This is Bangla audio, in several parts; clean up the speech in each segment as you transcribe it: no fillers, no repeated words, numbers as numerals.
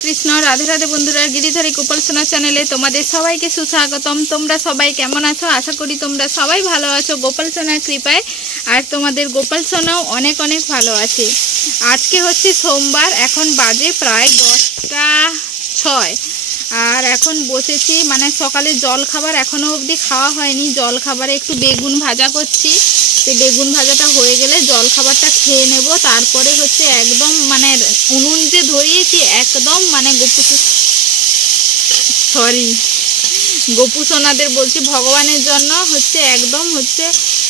কৃষ্ণ রাধে রাধে বন্ধুরা, গিরিধারী গোপাল সোনা চ্যানেলে তোমাদের সবাইকে সুস্বাগতম। তোমরা সবাই কেমন আছো? আশা করি তোমরা সবাই ভালো আছো গোপাল সোনার কৃপায়। আর তোমাদের গোপাল সোনাও অনেক অনেক ভালো আছে। আজকে হচ্ছে সোমবার, এখন বাজে প্রায় 10টা 6। আর এখন বসেছি, মানে সকালে জল খাবার এখনও অবধি খাওয়া হয়নি। জল খাবারে একটু বেগুন ভাজা করছি। তো বেগুন ভাজাটা হয়ে গেলে জল খাবারটা খেয়ে নেব। তারপরে হচ্ছে একদম মানে উনুন যে ধরিয়েছি একদম মানে গোপু সোনাদের বলছি, ভগবানের জন্য হচ্ছে একদম হচ্ছে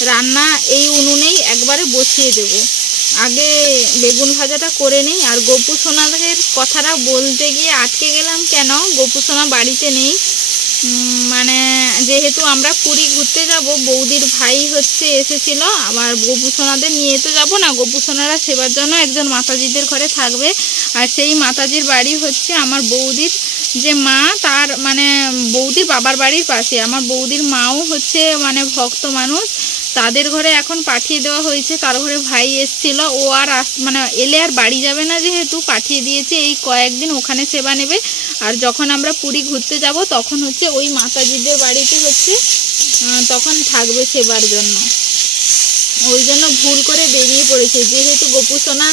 রান্না এই উনুনেই একবারে বসিয়ে দেব। আগে বেগুন ভাজাটা করে নিই। আর গোপু সোনাদের কথাটা বলতে গিয়ে আটকে গেলাম, কেন গোপু সোনা বাড়িতে নেই। মানে যেহেতু আমরা পুরী ঘুরতে যাব, বৌদির ভাই হচ্ছে এসেছিল, আবার গোপু সোনাদের নিয়ে তো যাব না, গোপু সোনারা সেবার জন্য একজন মাতাজিদের ঘরে থাকবে। আর সেই মাতাজির বাড়ি হচ্ছে আমার বৌদির যে মা, তার মানে বৌদির বাবার বাড়ির পাশে। আমার বৌদির মাও হচ্ছে মানে ভক্ত মানুষ, তাদের ঘরে এখন পাঠিয়ে দেওয়া হয়েছে। তার ঘরে ভাই এসেছিল, ও আর মানে এলে আর বাড়ি যাবে না, যেহেতু পাঠিয়ে দিয়েছে এই কয়েকদিন ওখানে সেবা নেবে। আর যখন আমরা পুরী ঘুরতে যাব তখন হচ্ছে ওই মাতাজিদের বাড়িতে হচ্ছে তখন থাকবে সেবার জন্য। ওই জন্য ভুল করে বেরিয়ে পড়েছে, যেহেতু গোপু সোনা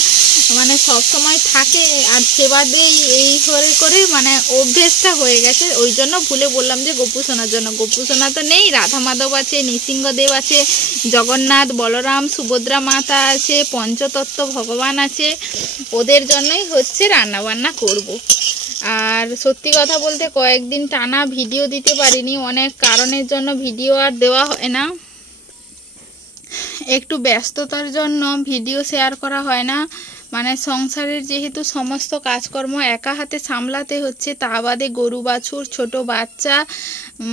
মানে সব সময় থাকে আর সেবা দেই এই করে করে মানে অভ্যেসটা হয়ে গেছে। ওই জন্য ভুলে বললাম যে গোপু সোনার জন্য। গোপু সোনা তো নেই, রাধা মাধব আছে, নৃসিংহদেব আছে, জগন্নাথ, বলরাম, সুভদ্রা মাতা আছে, পঞ্চতত্ত্ব ভগবান আছে। ওদের জন্যই হচ্ছে রান্নাবান্না করব। আর সত্যি কথা বলতে কয়েকদিন টানা ভিডিও দিতে পারিনি, অনেক কারণের জন্য ভিডিও আর দেওয়া হয় না। একটু ব্যস্ততার জন্য ভিডিও শেয়ার করা হয় না। মানে সংসারের যেহেতু সমস্ত কাজকর্ম একা হাতে সামলাতে হচ্ছে, তা বাদে গরু বাছুর, ছোট বাচ্চা,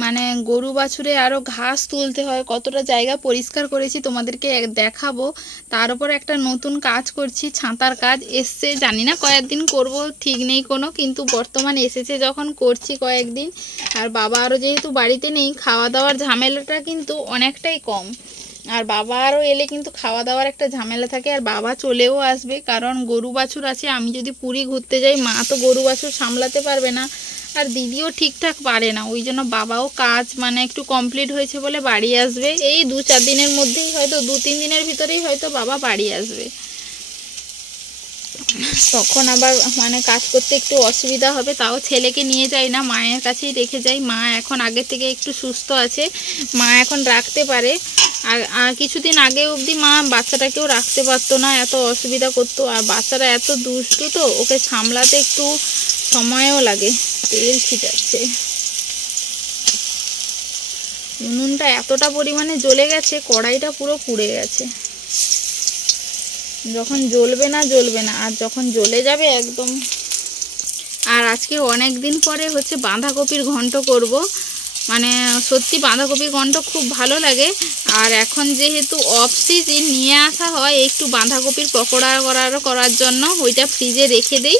মানে গরু বাছুরে আরও ঘাস তুলতে হয়। কতটা জায়গা পরিষ্কার করেছি তোমাদেরকে দেখাবো। তার উপর একটা নতুন কাজ করছি, ছাতার কাজ এসছে, জানি না কয়েকদিন করব, ঠিক নেই কোনো, কিন্তু বর্তমান এসেছে যখন করছি কয়েকদিন। আর বাবা আরও যেহেতু বাড়িতে নেই, খাওয়া দাওয়ার ঝামেলাটা কিন্তু অনেকটাই কম। আর বাবা আরও এলে কিন্তু খাওয়া দাওয়ার একটা ঝামেলা থাকে। আর বাবা চলেও আসবে, কারণ গরু বাছুর আছে। আমি যদি পুরী ঘুরতে যাই, মা তো গরু বাছুর সামলাতে পারবে না, আর দিদিও ঠিকঠাক পারে না। ওই জন্য বাবাও কাজ মানে একটু কমপ্লিট হয়েছে বলে বাড়ি আসবে। এই 2-4 দিনের মধ্যেই, হয়তো 2-3 দিনের ভিতরেই হয়তো বাবা বাড়ি আসবে। তখন আবার মানে কাজ করতে একটু অসুবিধা হবে। তাও ছেলেকে নিয়ে যাই না, মায়ের কাছেই রেখে যাই। মা এখন আগের থেকে একটু সুস্থ আছে, মা এখন রাখতে পারে। আর কিছুদিন আগে অবধি মা বাচ্চাটাকেও রাখতে পারতো না, এত অসুবিধা করতো। আর বাচ্চারা এত দুষ্টু, তো ওকে সামলাতে একটু সময়ও লাগে। তেল ছিটাচ্ছে, উনুনটা এতটা পরিমাণে জ্বলে গেছে, কড়াইটা পুরো পুড়ে গেছে। যখন জ্বলবে না, আর যখন জ্বলে যাবে একদম। আর আজকে অনেক দিন পরে হচ্ছে বাঁধাকপির ঘন্ট করব। মানে সত্যি বাঁধাকপির ঘন্ট খুব ভালো লাগে। আর এখন যেহেতু অফ সিজন, নিয়ে আসা হয় একটু বাঁধাকপির পকোড়া করার জন্য, ওইটা ফ্রিজে রেখে দেই।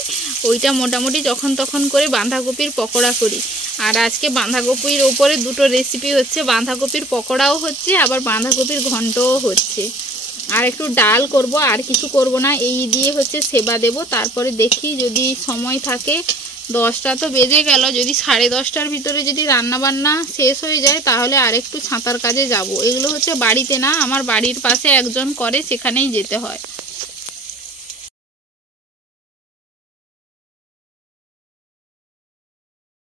ওইটা মোটামুটি যখন তখন করে বাঁধাকপির পকোড়া করি। আর আজকে বাঁধাকপির ওপরে দুটো রেসিপি হচ্ছে, বাঁধাকপির পকোড়াও হচ্ছে, আবার বাঁধাকপির ঘন্টও হচ্ছে। আর একটু ডাল করব, আর কিছু করব না। এই দিয়ে হচ্ছে সেবা দেব। তারপরে দেখি যদি সময় থাকে, 10টা তো বেজে গেল, যদি 10:30টার ভিতরে যদি রান্নাবান্না শেষ হয়ে যায়, তাহলে আরেকটু ছাতার কাজে যাব। এগুলো হচ্ছে বাড়িতে না, আমার বাড়ির পাশে একজন করে, সেখানেই যেতে হয়।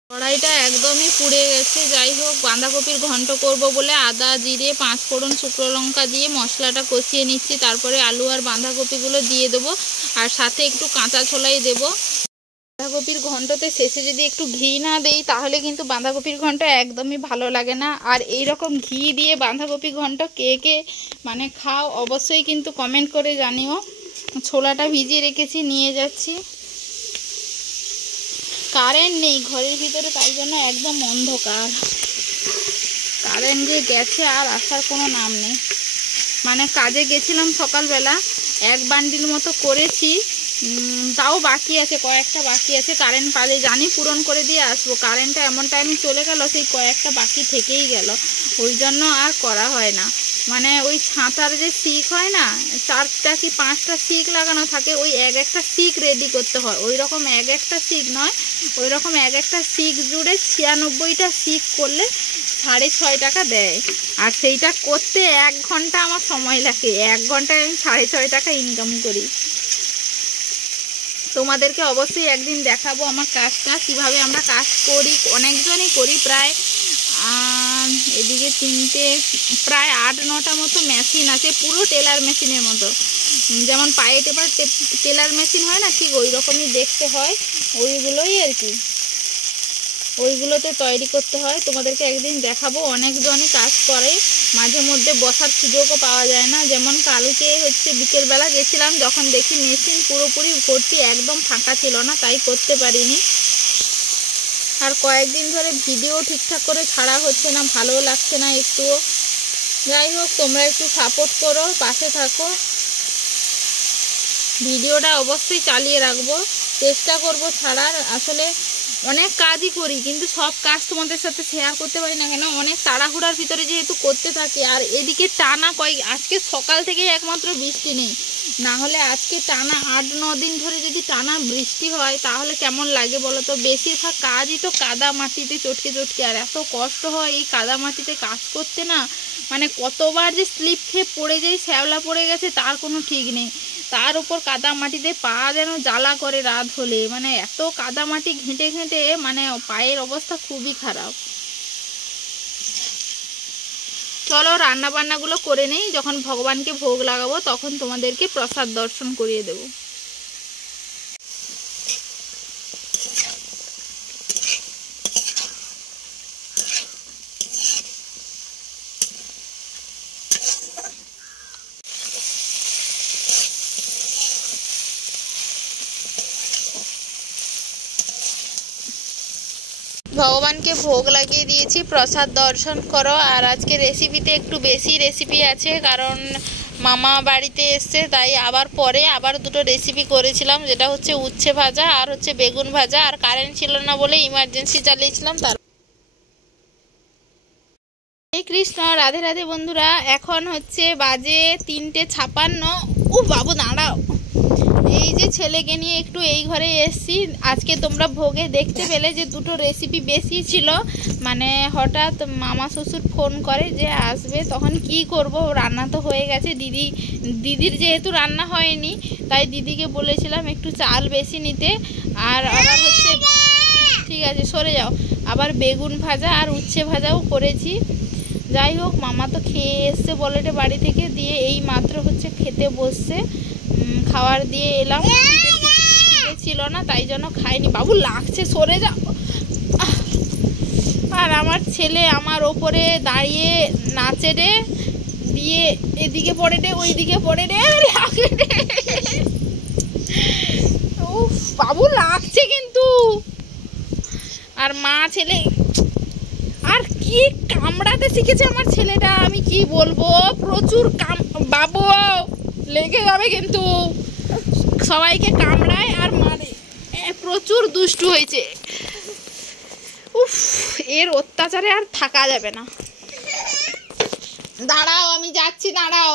কড়াইটা একদমই পুড়ে গেছে। যাই হোক, বাঁধাকপির ঘন্ট করব বলে আদা, জিরে, 5 ফোড়ন, শুকনো লঙ্কা দিয়ে মশলাটা কষিয়ে নিচ্ছি। তারপরে আলু আর বাঁধাকপিগুলো দিয়ে দেবো, আর সাথে একটু কাঁচা ছোলাই দেবো। বাঁধাকপির ঘন্টতে শেষে যদি একটু ঘি না দেই, তাহলে কিন্তু বাঁধাকপির ঘন্ট একদমই ভালো লাগে না। আর এই রকম ঘি দিয়ে বাঁধাকপি ঘন্ট কে কে মানে খাও, অবশ্যই কিন্তু কমেন্ট করে জানিও। ছোলাটা ভিজিয়ে রেখেছি, নিয়ে যাচ্ছি। কারেন্ট নেই ঘরের ভিতরে, তাই জন্য একদম অন্ধকার। কারেন্ট যে গেছে আর আসার কোনো নাম নেই। মানে কাজে গেছিলাম সকালবেলা, 1 বান্ডিল মতো করেছি, তাও বাকি আছে, কয়েকটা বাকি আছে। কারেন্ট পালে জানি পূরণ করে দিয়ে আসবো। কারেন্টটা এমন টাইমে চলে গেল, সেই কয়েকটা বাকি থেকেই গেল, ওই জন্য আর করা হয় না। মানে ওই ছাতার যে শিক হয় না, 4টা কি 5টা শিক লাগানো থাকে, ওই এক একটা শিক রেডি করতে হয়। ওই রকম এক একটা শিক নয়, ওই রকম এক একটা শিক জুড়ে 96টা শিক করলে 6.5 টাকা দেয়। আর সেইটা করতে 1 ঘন্টা আমার সময় লাগে। 1 ঘন্টায় আমি 6.5 টাকা ইনকাম করি। তোমাদেরকে অবশ্যই একদিন দেখাবো আমার কাজটা, কিভাবে আমরা কাজ করি। অনেকজনই করি, প্রায় এদিকে 3টে, প্রায় 8-9টা মতো মেশিন আছে, পুরো টেলার মেশিনের মতো। যেমন পায়ে টেপার টেলার মেশিন হয় না, ঠিক ওই রকমই দেখতে হয়। ওইগুলোই আর কি, ওইগুলোতে তৈরি করতে হয়। তোমাদেরকে একদিন দেখাবো। অনেকজনই কাজ করে, মাঝে মধ্যে বসার সুযোগও পাওয়া যায় না। যেমন কালকে হচ্ছে বিকেলবেলা গেছিলাম, যখন দেখি মেশিন পুরোপুরি ভর্তি, একদম ফাঁকা ছিল না, তাই করতে পারিনি। আর কয়েকদিন ধরে ভিডিও ঠিকঠাক করে ছাড়া হচ্ছে না, ভালোও লাগছে না একটুও। যাই হোক, তোমরা একটু সাপোর্ট করো, পাশে থাকো। ভিডিওটা অবশ্যই চালিয়ে রাখবো, চেষ্টা করব ছাড়ার। আসলে অনেক কাজই করি, কিন্তু সব কাজ তোমাদের সাথে শেয়ার করতে পারি না, কেন অনেক তাড়াহুড়ার ভিতরে যেহেতু করতে থাকি। আর এদিকে টানা আজকে সকাল থেকে একমাত্র বৃষ্টি নেই, না হলে আজকে টানা 8-9 দিন ধরে যদি টানা বৃষ্টি হয় তাহলে কেমন লাগে বলো তো। বেশিরভাগ কাজই তো কাদা মাটিতে চটকে চটকে, আর এত কষ্ট হয় এই কাদা মাটিতে কাজ করতে না। মানে কতবার যে স্লিপ খেয়ে পড়ে যাই, শ্যাওলা পড়ে গেছে তার কোনো ঠিক নেই। তার উপর কাদা মাটিতে পা যেন জ্বালা করে রাত হলে, মানে এত কাদা মাটি ঘেঁটে ঘেঁটে মানে পায়ের অবস্থা খুবই খারাপ। চলো রান্না বান্নাগুলো করে নেই, যখন ভগবানকে ভোগ লাগাবো তখন তোমাদেরকে প্রসাদ দর্শন করিয়ে দেব। ভগবানকে ভোগ লাগিয়ে দিয়েছি, প্রসাদ দর্শন করো। আর আজকে রেসিপিতে একটু বেশি রেসিপি আছে, কারণ মামা বাড়িতে এসছে, তাই পরে আবার 2টো রেসিপি করেছিলাম, যেটা হচ্ছে উচ্ছে ভাজা আর হচ্ছে বেগুন ভাজা। আর কারেন্ট ছিল না বলে ইমার্জেন্সি চালিয়েছিলাম। তার হরে কৃষ্ণ, রাধে রাধে বন্ধুরা। এখন হচ্ছে বাজে 3:56। ও বাবু দাঁড়াও, এই যে ছেলেকে নিয়ে একটু এই ঘরে এসছি। আজকে তোমরা ভোগে দেখতে পেলে যে 2টো রেসিপি বেশি ছিল। মানে হঠাৎ মামা শ্বশুর ফোন করে যে আসবে, তখন কি করব, রান্না তো হয়ে গেছে। দিদির যেহেতু রান্না হয়নি, তাই দিদিকে বলেছিলাম একটু চাল বেশি নিতে। আর আবার হচ্ছে, ঠিক আছে সরে যাও, আবার বেগুন ভাজা আর উচ্ছে ভাজাও করেছি। যাই হোক, মামা তো খেয়ে এসছে বলেটে বাড়ি থেকে, দিয়ে এই মাত্র হচ্ছে খেতে বসছে। খাবার দিয়ে এলাম, ছিল না তাই জন্য খাইনি। বাবু লাগছে, সরে যাও। আর আমার ছেলে আমার ওপরে দাঁড়িয়ে নাচে রে, দিয়ে এদিকে পড়ে রে, ওইদিকে পড়ে রে। উফ বাবু লাগছে কিন্তু। আর মা ছেলে আর কি কামড়াতে শিখেছে আমার ছেলেটা, আমি কি বলবো। প্রচুর বাবু লেগে যাবে কিন্তু, সবাইকে কামড়ায় আর মারে, প্রচুর দুষ্টু হয়েছে। উফ, এর অত্যাচারে আর থাকা যাবে না। দাঁড়াও, আমি যাচ্ছি, দাঁড়াও।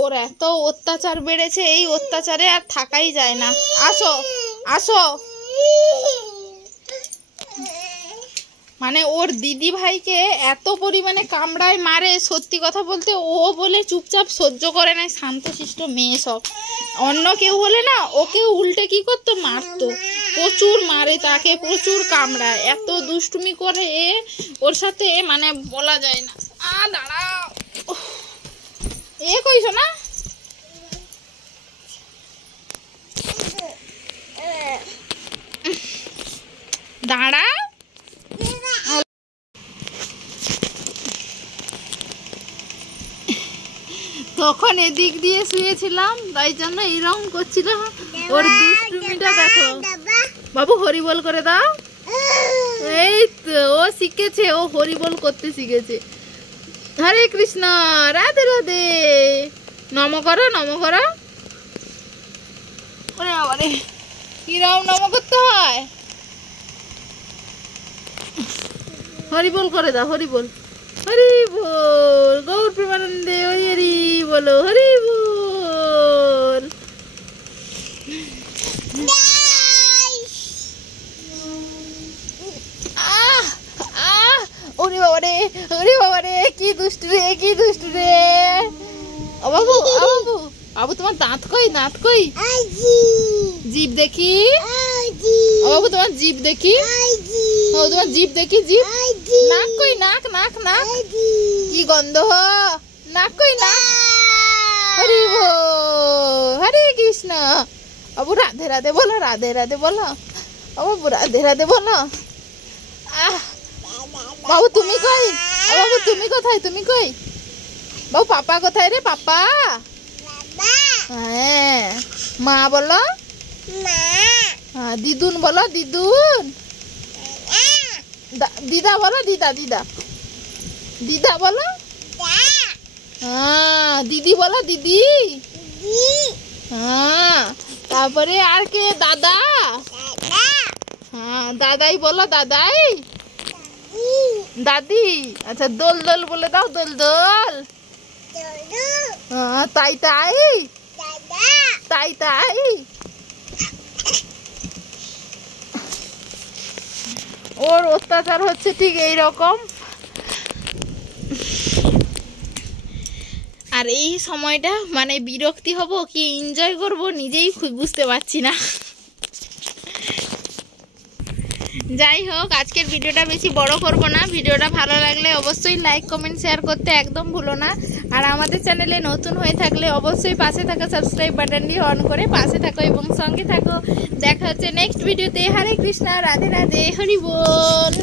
ওর এত অত্যাচার বেড়েছে, এই অত্যাচারে আর থাকাই যায় না। আসো আসো। মানে ওর দিদি ভাইকে এত পরিমাণে কামড়ায় মারে, সত্যি কথা বলতে ও বলে চুপচাপ সহ্য করে না, শান্তশিষ্ট মেয়ে সব। অন্য কেউ হলে না ওকে উল্টে কি করতো, মারতো। প্রচুর মারে তাকে, প্রচুর কামড়ায়, এত দুষ্টুমি করে ওর সাথে, মানে বলা যায় না। দাঁড়াও, কইছো না, দাঁড়া। তখন এদিক দিয়ে শুয়েছিলাম, তাই জন্য এইরকম করছিল। ওর দুষ্টুমিটা দেখো। বাবু হরিবল করে দাও। এই তো ও শিখেছে, ও হরিবল করতে শিখেছে। হরে কৃষ্ণ, রাধে রাধে। নম করো, নম করো। ওরে বাবারে, কিরম নম করতে হয়? হরি বল করে দাও, হরি বল, হরি বল। গৌর প্রেমানন্দে হরি হরি বলো, হরি বল। ওরে বাবারে, ওরে বাবারে, কি দুষ্টু রে, কি দুষ্টু রে। বাবু, বাবু, বাবু তোমার দাঁত কই, দাঁত কই? জিভ দেখি। বাবু তোমার জিভ দেখি। ও তোমার জিভ দেখি, জিভ। নাক কই, নাক, নাক, নাক। কি গন্ধ, নাক কই, নাক। হরি বল, হরে কৃষ্ণ। বাবু রাধে রাধে বলো, রাধে রাধে বলো। বাবু রাধে রাধে বলো। বাবু তুমি কই? বাবু তুমি কোথায়, তুমি কই? বাবু পাপা কোথায় রে, পাপা? হ্যাঁ, মা বলো। দিদুন বলো, দিদুন। দিদা বলো, দিদা, দিদা, দিদা বলো। হ্যাঁ, দিদি বলো, দিদি। হ্যাঁ, তারপরে আর কে? দাদা। হ্যাঁ, দাদাই বলো, দাদাই। দাদি। আচ্ছা, দোল দোল বলে দাও, দোল দোল। হ্যাঁ, তাই তাই, তাই তাই। ওর অত্যাচার হচ্ছে ঠিক এই রকম। আর এই সময়টা মানে বিরক্তি হব কি এনজয় করব নিজেই বুঝতে পারছি না। যাই হোক, আজকের ভিডিওটা বেশি বড় করব না। ভিডিওটা ভালো লাগলে অবশ্যই লাইক, কমেন্ট, শেয়ার করতে একদম ভুলো না। আর আমাদের চ্যানেলে নতুন হয়ে থাকলে অবশ্যই পাশে থাকা সাবস্ক্রাইব বাটনটি অন করে পাশে থাকো এবং সঙ্গে থাকো। দেখা হচ্ছে নেক্সট ভিডিওতে। হরে কৃষ্ণ, রাধে রাধে, হরি বল।